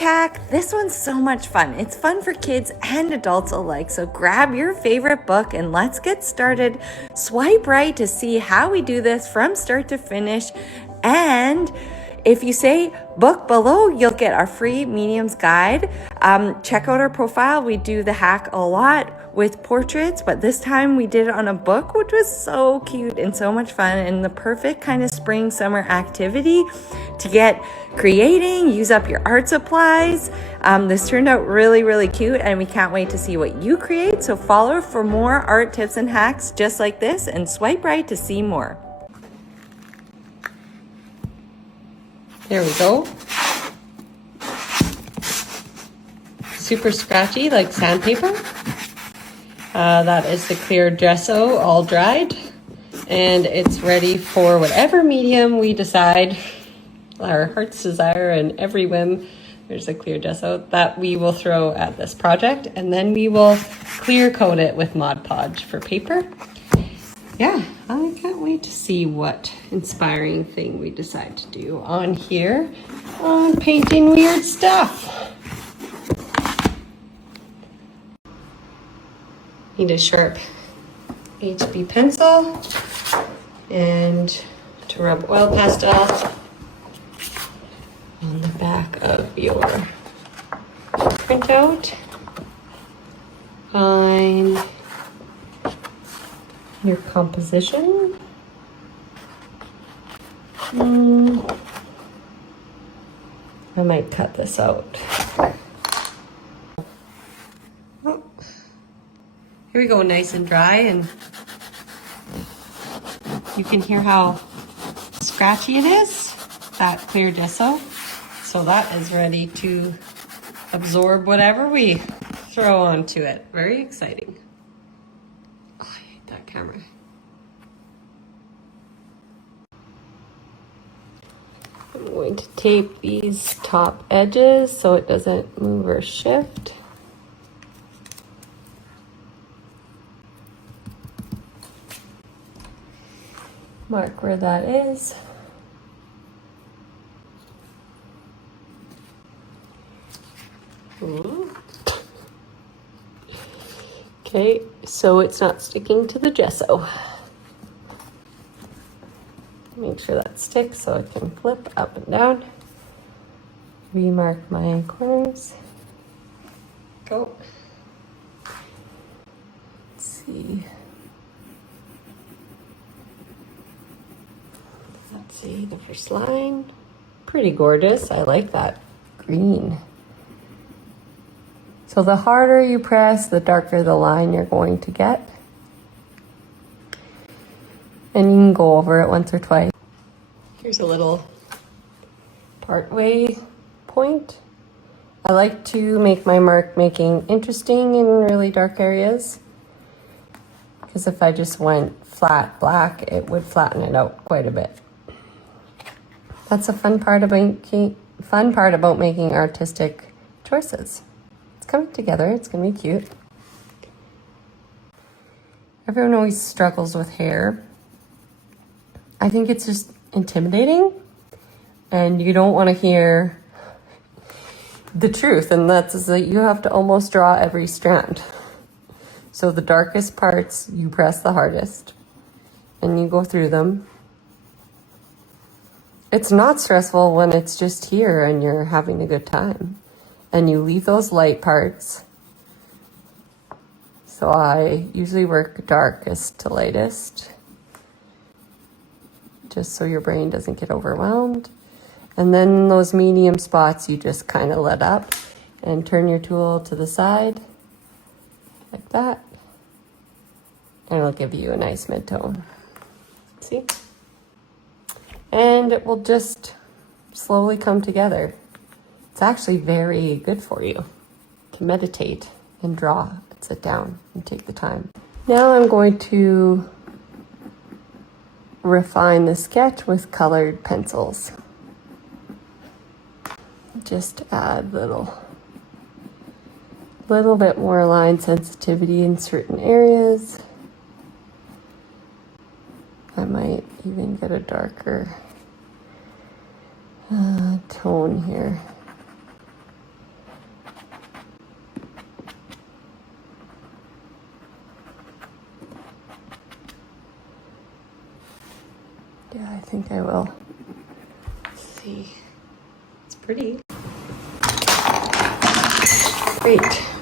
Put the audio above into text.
hack. This one's so much fun. It's fun for kids and adults alike. So grab your favorite book and let's get started. Swipe right to see how we do this from start to finish. And if you say book below, you'll get our free mediums guide. Check out our profile. We do the hack a lot with portraits, but this time we did it on a book, which was so cute and so much fun and the perfect kind of spring summer activity to get creating, use up your art supplies. This turned out really, really cute and we can't wait to see what you create. So follow for more art tips and hacks just like this and swipe right to see more. There we go. Super scratchy like sandpaper. That is the clear gesso all dried. And it's ready for whatever medium we decide, our heart's desire and every whim. There's a clear gesso that we will throw at this project. And then we will clear coat it with Mod Podge for paper. Yeah, I can't wait to see what inspiring thing we decide to do on here on painting weird stuff. Need a sharp HB pencil and to rub oil pastel on the back of your printout. Find your composition. I might cut this out. Oh. Here we go, nice and dry, and you can hear how scratchy it is, that clear gesso. So that is ready to absorb whatever we throw onto it. Very exciting. Camera. I'm going to tape these top edges so it doesn't move or shift. Mark where that is. Okay, so it's not sticking to the gesso. Make sure that sticks so it can flip up and down. Remark my corners. Go. Let's see. Let's see the first line. Pretty gorgeous. I like that green. So the harder you press, the darker the line you're going to get. And you can go over it once or twice. Here's a little partway point. I like to make my mark making interesting in really dark areas. Because if I just went flat black, it would flatten it out quite a bit. That's a fun part about making artistic choices. Coming together, it's gonna be cute. Everyone always struggles with hair. I think it's just intimidating and you don't want to hear the truth, and that's that you have to almost draw every strand. So the darkest parts you press the hardest and you go through them. It's not stressful when it's just here and you're having a good time. And you leave those light parts. So I usually work darkest to lightest, just so your brain doesn't get overwhelmed. And then those medium spots you just kind of let up and turn your tool to the side like that. And it'll give you a nice mid-tone. See? And it will just slowly come together. It's actually very good for you to meditate and draw and sit down and take the time. Now I'm going to refine the sketch with colored pencils. Just add little bit more line sensitivity in certain areas. I might even get a darker tone here. Yeah, I think I will. Let's see. It's pretty. Great.